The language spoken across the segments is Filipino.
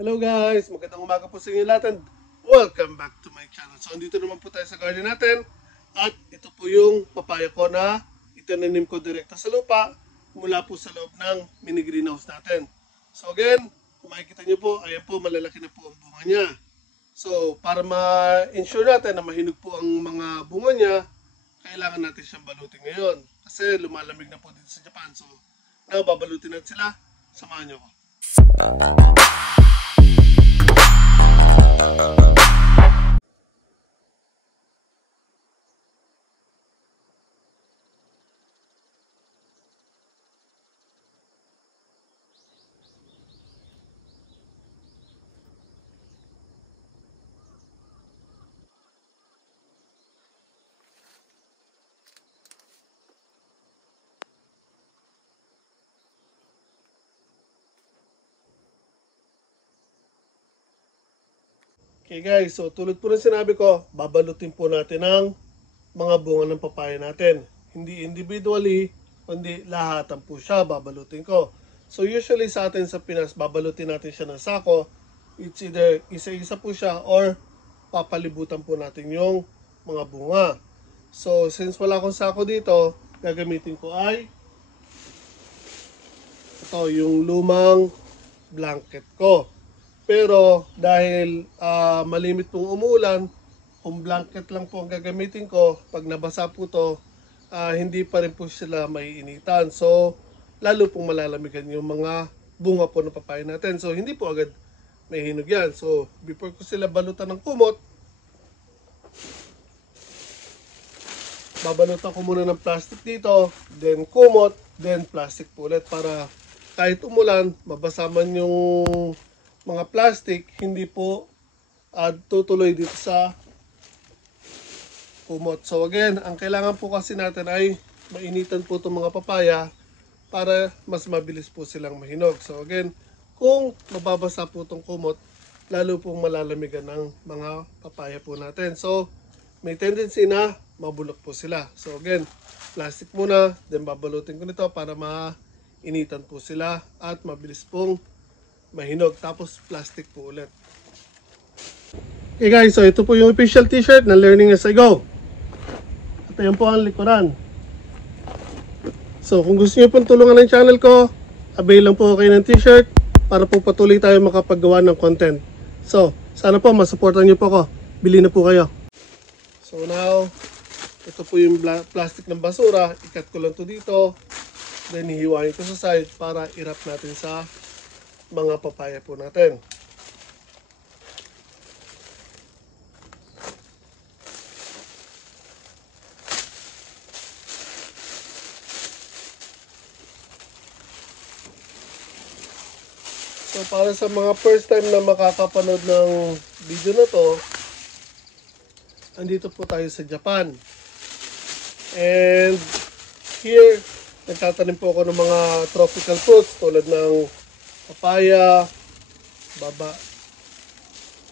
Hello guys! Magandang umaga po sa inyo lahat and welcome back to my channel. So, andito naman po tayo sa garden natin at ito po yung papaya ko na itinanim ko direkta sa lupa mula po sa loob ng mini greenhouse natin. So again, kung makikita nyo po, ayan po, malalaki na po ang bunga niya. So, para ma-ensure natin na mahinog po ang mga bunga niya, kailangan natin siyang balutin ngayon. Kasi lumalamig na po dito sa Japan. So, now babalutin natin sila. Samahan nyo ko. Okay guys, so tulad po ng sinabi ko, babalutin po natin ang mga bunga ng papaya natin. Hindi individually, kundi lahatan po siya, babalutin ko. So usually sa atin sa Pinas, babalutin natin siya ng sako. It's either isa-isa po siya or papalibutan po natin yung mga bunga. So since wala akong sako dito, gagamitin ko ay ito, yung lumang blanket ko. Pero dahil malimit pong umuulan, kung blanket lang po ang gagamitin ko, pag nabasa po to, hindi pa rin po sila maiinitan. So, lalo pong malalamigan yung mga bunga po ng papaya natin. So, hindi po agad may hinog yan. So, before ko sila balutan ng kumot, babalutan ko muna ng plastic dito, then kumot, then plastic po ulit para kahit umulan, mabasa man yung mga plastic, hindi po tutuloy dito sa kumot. So again, ang kailangan po kasi natin ay mainitan po itong mga papaya para mas mabilis po silang mahinog. So again, kung mababasa po itong kumot, lalo pong malalamigan ng mga papaya po natin. So may tendency na mabulok po sila. So again, plastic muna, then babalutin ko nito para mainitan po sila at mabilis pong mahinog. Tapos plastic po ulit. Okay guys, so ito po yung official t-shirt na Learning as I Go. At ayan po ang likuran. So kung gusto niyo pong tulungan ng channel ko, avail lang po kayo ng t-shirt para po patuloy tayo makapaggawa ng content. So sana po masuportan niyo po ako. Bili na po kayo. So now, ito po yung plastic ng basura. Ikat ko lang to dito. Then hihiwain ko sa side para i-wrap natin sa mga papaya po natin. So para sa mga first time na makakapanood ng video na to, andito po tayo sa Japan. And here, nagtatanim po ako ng mga tropical fruits tulad ng papaya,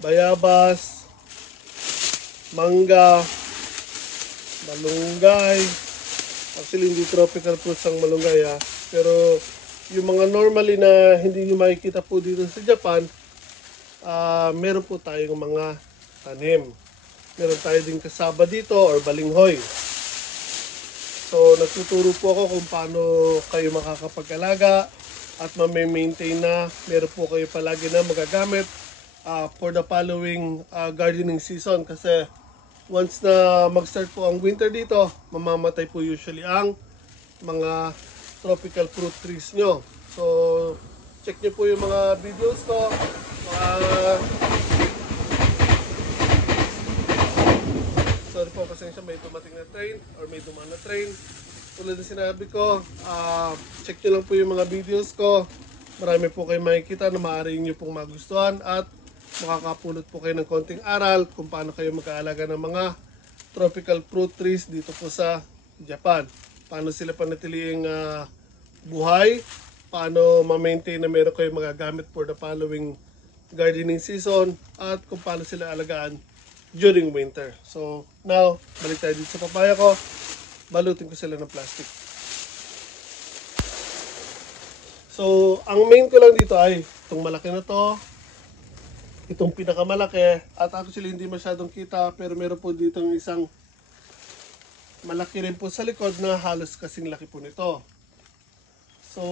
bayabas, mangga, malunggay. Actually, hindi tropical fruits ang malunggay pero yung mga normally na hindi nyo makikita po dito sa Japan, meron po tayong mga tanim. Meron tayo din kasaba dito or balinghoy. So, nagtuturo po ako kung paano kayo makakapag-alaga at ma-maintain na meron po kayo palagi na magagamit for the following gardening season. Kasi once na mag-start po ang winter dito, mamamatay po usually ang mga tropical fruit trees nyo. So, check nyo po yung mga videos ko. Sorry po, pasensya, may dumating na train or may dumaan na train. Tulad na sinabi ko, check nyo lang po yung mga videos ko. Marami po kayo makikita na maaari nyo pong magustuhan at makakapulot po kayo ng konting aral kung paano kayo mag-aalaga ng mga tropical fruit trees dito po sa Japan. Paano sila panatiling buhay, paano ma-maintain na meron kayo magagamit for the following gardening season, at kung paano sila alagaan during winter. So now, balik tayo dito sa papaya ko. Balutin ko sila ng plastic. So, ang main ko lang dito ay itong malaki na to, Itong pinakamalaki, at actually hindi masyadong kita, pero meron po dito isang malaki rin po sa likod na halos kasing laki po nito. So,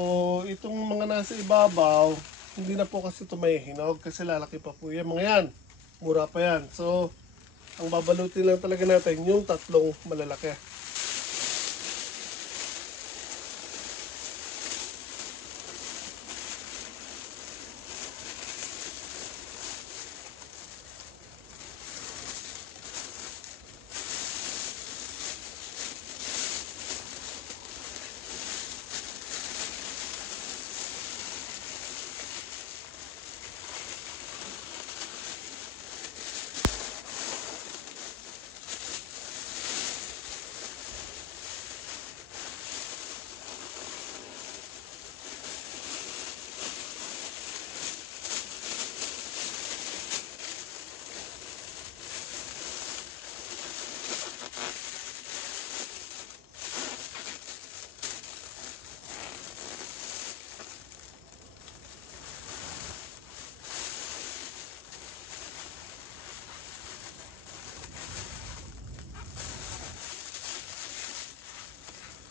itong mga nasa ibabaw, hindi na po kasi ito may hinog kasi lalaki pa po yan. Mga yan, mura pa yan. So, ang babalutin lang talaga natin yung tatlong malalaki.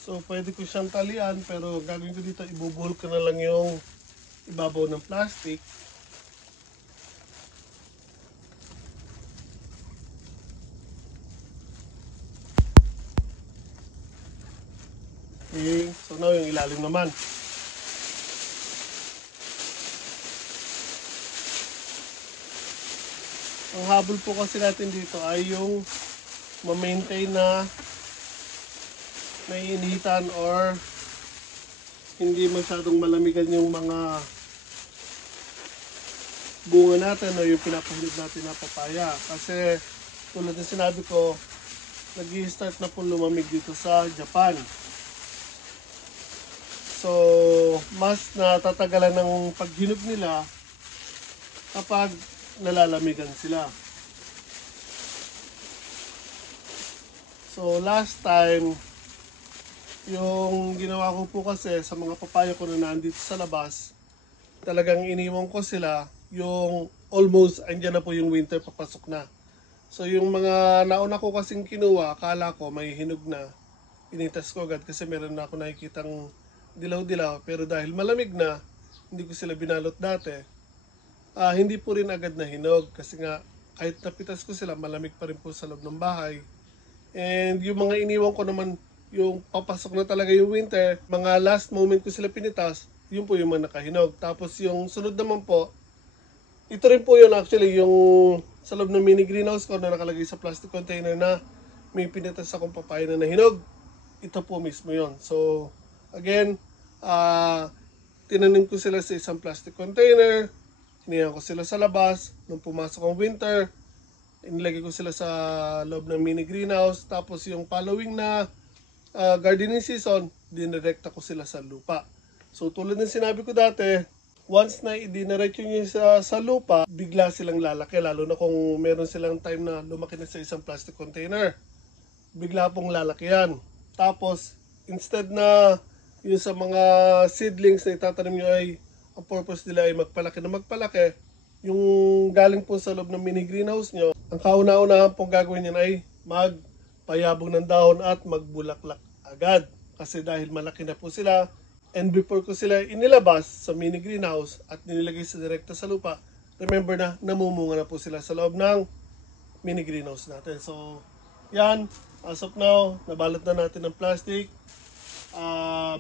So, pwede ko siyang talian, pero gagawin ko dito, ibubuhol ko na lang yung ibabaw ng plastic. Okay, so now yung ilalim naman. Ang habol po kasi natin dito ay yung ma-maintain na naiinitan or hindi masyadong malamigan yung mga bunga natin o yung pinapahinog natin na papaya. Kasi tulad ng sinabi ko, nag-i-start na po lumamig dito sa Japan. So, mas natatagalan ng paghinog nila kapag nalalamigan sila. So, last time, yung ginawa ko po kasi sa mga papaya ko na nandito sa labas, talagang iniwan ko sila yung almost andyan na po yung winter, papasok na. So yung mga nauna ko kasing kinuha, akala ko may hinog na, initas ko agad kasi meron na ako nakikitang dilaw-dilaw, pero dahil malamig na, hindi ko sila binalot dati, hindi po rin agad na hinog kasi nga kahit napitas ko sila, malamig pa rin po sa loob ng bahay. And yung mga iniwan ko naman, yung papasok na talaga yung winter, mga last moment ko sila pinitas, yun po yung mga nakahinog. Tapos yung sunod naman po, ito rin po yun actually, yung sa loob ng mini greenhouse ko na nakalagay sa plastic container na may pinitas akong papaya na nahinog. Ito po mismo yun. So, again, tinanim ko sila sa isang plastic container, hinihan ko sila sa labas, nung pumasok ang winter, inilagay ko sila sa loob ng mini greenhouse, tapos yung following na gardening season, dinirekta ko sila sa lupa. So tulad ng sinabi ko dati, once na idiniretso nyo sa lupa, bigla silang lalaki, lalo na kung meron silang time na lumaki na sa isang plastic container. Bigla pong lalaki yan. Tapos, instead na yung sa mga seedlings na itatanim nyo ay, ang purpose nila ay magpalaki na magpalaki, yung galing po sa loob ng mini greenhouse nyo, ang kauna-unahan pong gagawin yan ay magpayabong ng dahon at magbulaklak agad. Kasi dahil malaki na po sila, and before ko sila inilabas sa mini greenhouse at nilagay sa direkta sa lupa, remember na namumunga na po sila sa loob ng mini greenhouse natin. So, yan. As of now, nabalot na natin ng plastic.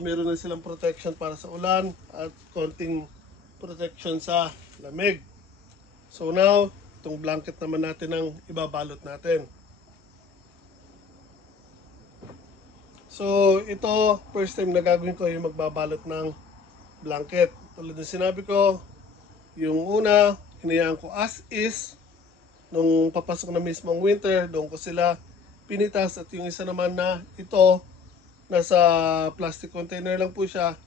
Meron na silang protection para sa ulan at konting protection sa lamig. So now, itong blanket naman natin ang ibabalot natin. So ito, first time na gagawin ko yung magbabalot ng blanket. Tulad ng sinabi ko, yung una, hinayaan ko as is. Nung papasok na mismo ang winter, doon ko sila pinitas. At yung isa naman na ito, nasa plastic container lang po siya.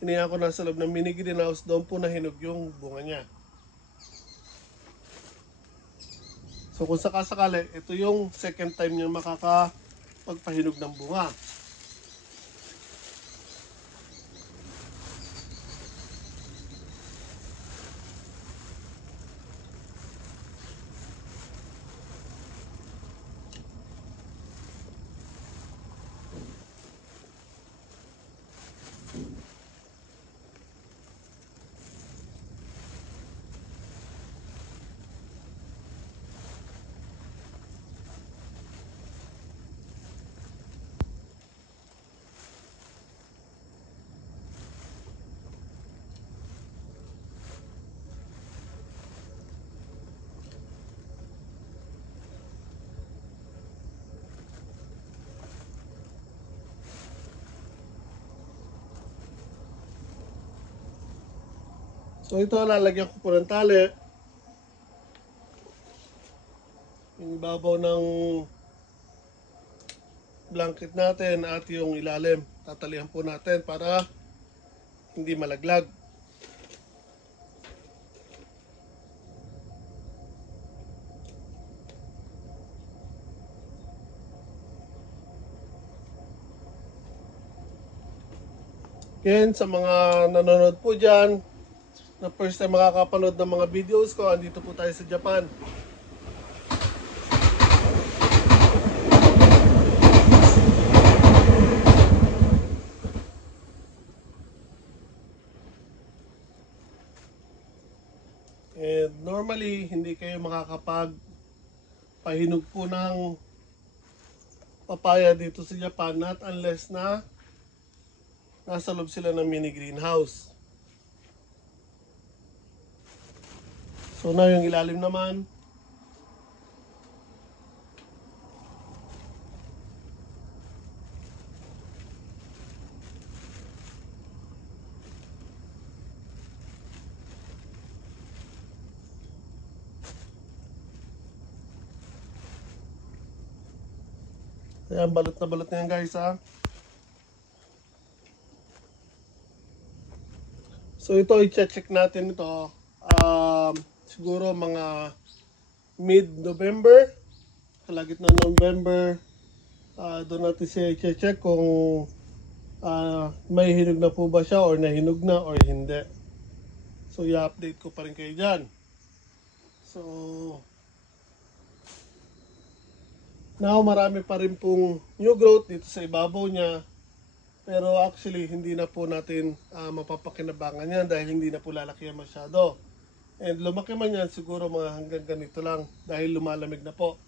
Hinayaan ko nasa loob ng mini greenhouse, doon po nahinog yung bunga niya. So kung sakasakali, ito yung second time niya makakapagpahinog ng bunga. So ito, lalagyan ko po ng tali. Yung ibabaw ng blanket natin at yung ilalim. Tatalihan po natin para hindi malaglag. Yan, sa mga nanonood po dyan, na first time makakapanood ng mga videos ko, andito po tayo sa Japan. And normally, hindi kayo makakapagpahinog po ng papaya dito sa Japan, not unless na nasa loob sila ng mini greenhouse. So na yung ilalim naman. Ayan, balot na yan guys ha. So ito, i-check natin ito. Siguro mga mid-November, kalagit na November, doon natin siya i-check kung may hinog na po ba siya or nahinog na or hindi. So i-update ko pa rin kayo dyan. So now marami pa rin pong new growth dito sa ibabaw niya. Pero actually hindi na po natin mapapakinabangan yan dahil hindi na po lalaki yan masyado. And lumaki man yan siguro mga hanggang ganito lang dahil lumalamig na po.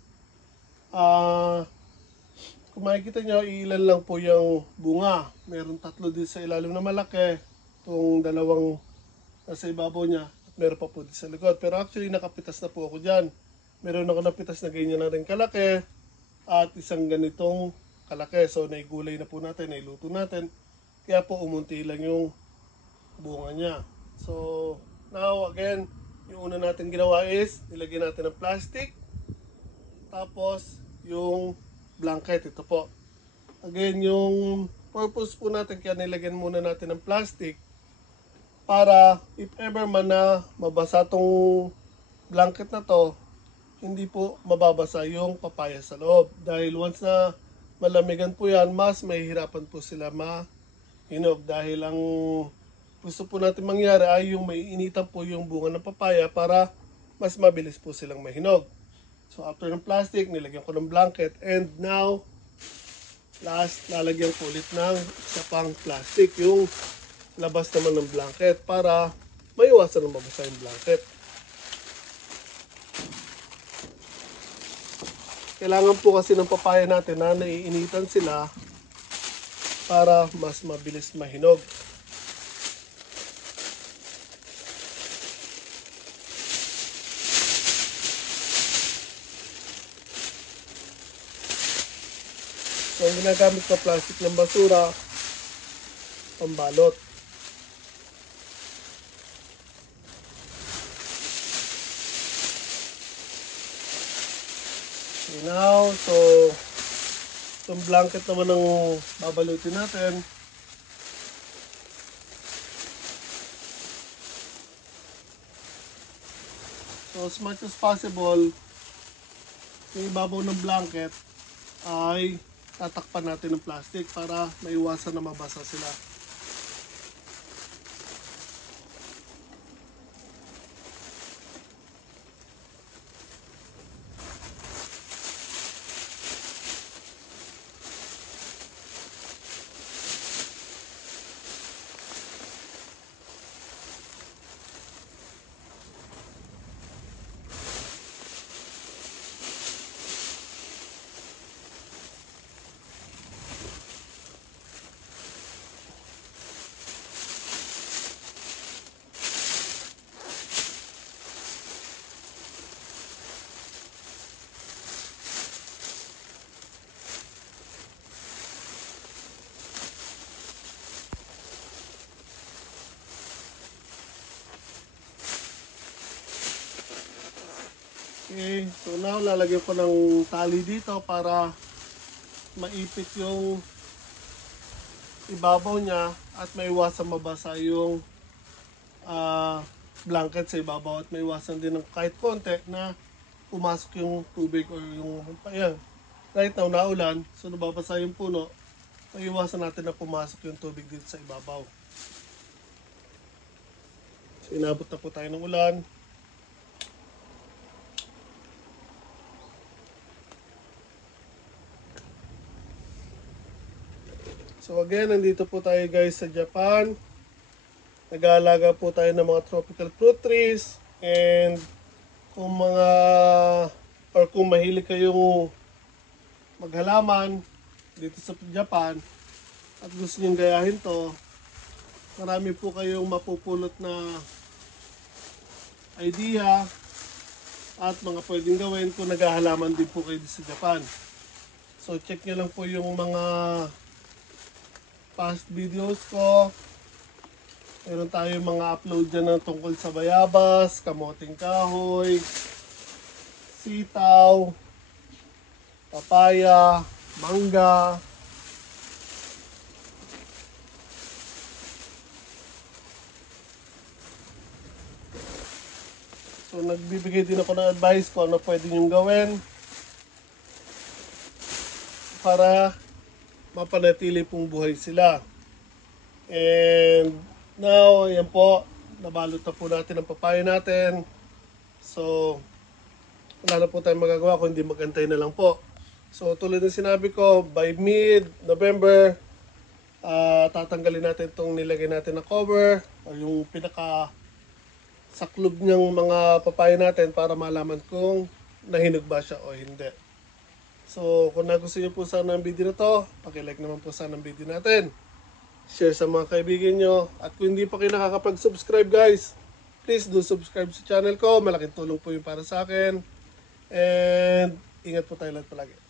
Kung makikita nyo, ilan lang po yung bunga. Meron 3 din sa ilalim na malaki. Itong dalawang nasa ibabaw niya. At meron pa po din sa likod. Pero actually nakapitas na po ako dyan. Meron ako napitas na ganyan na rin kalaki. At isang ganitong kalaki. So naigulay na po natin, nailuto natin. Kaya po umunti lang yung bunga niya. So now again, yung una natin ginawa is nilagyan natin ng plastic. Tapos yung blanket, ito po. Again, yung purpose po natin kaya nilagyan muna natin ng plastic para if ever man na mabasa tong blanket na to, hindi po mababasa yung papaya sa loob. Dahil once na malamigan po yan, mas mahihirapan po sila mahinog. Dahil ang gusto po natin mangyari ay yung maiinitan po yung bunga ng papaya para mas mabilis po silang mahinog. So after ng plastic, nilagyan ko ng blanket. And now, last, lalagyan ko ulit ng isa pang plastic. Yung labas naman ng blanket para maiwasan na mabasa yung blanket. Kailangan po kasi ng papaya natin na naiinitan sila para mas mabilis mahinog. So, ang ginagamit na plastic ng basura, pambalot. Okay, now, so, itong blanket naman ang babalutin natin. So, as much as possible, yung ibabaw ng blanket ay tatakpan natin ng plastic para maiwasan na mabasa sila. Okay, so now lalagyan ko ng tali dito para maipit yung ibabaw niya at maiwasan mabasa yung blanket sa ibabaw at maiwasan din ng kahit konti na pumasok yung tubig o yung ayan. Right now naulan, so nababasa yung puno, maiwasan natin na pumasok yung tubig dito sa ibabaw. So inabot na po tayo ng ulan. So again, nandito po tayo guys sa Japan. Nag-aalaga po tayo ng mga tropical fruit trees. And kung kung mahilig kayong maghalaman dito sa Japan at gusto nyo gayahin to, marami po kayong mapupulot na idea at mga pwedeng gawin kung naghahalaman din po kayo dito sa Japan. So check nyo lang po yung mga past videos ko. Meron tayong mga upload dyan ng tungkol sa bayabas, kamoting kahoy, sitaw, papaya, mangga. So nagbibigay din ako ng advice kung ano pwede nyo gawin para mapanatili pong buhay sila. And now, ayan po, nabalot na po natin ang papaya natin. So, wala na po tayong magagawa kung hindi magantay na lang po. So, tulad ng sinabi ko, by mid-November, tatanggalin natin itong nilagay natin na cover o yung pinaka saklob niyang mga papaya natin para malaman kung nahinog ba siya o hindi. So, kung nagustuhan niyo po sana ang video na to, paki-like naman po sana ang video natin. Share sa mga kaibigan nyo. At kung hindi pa kayo nakakapag-subscribe guys, please do subscribe sa channel ko. Malaking tulong po yung para sa akin. And ingat po tayo lahat palagi.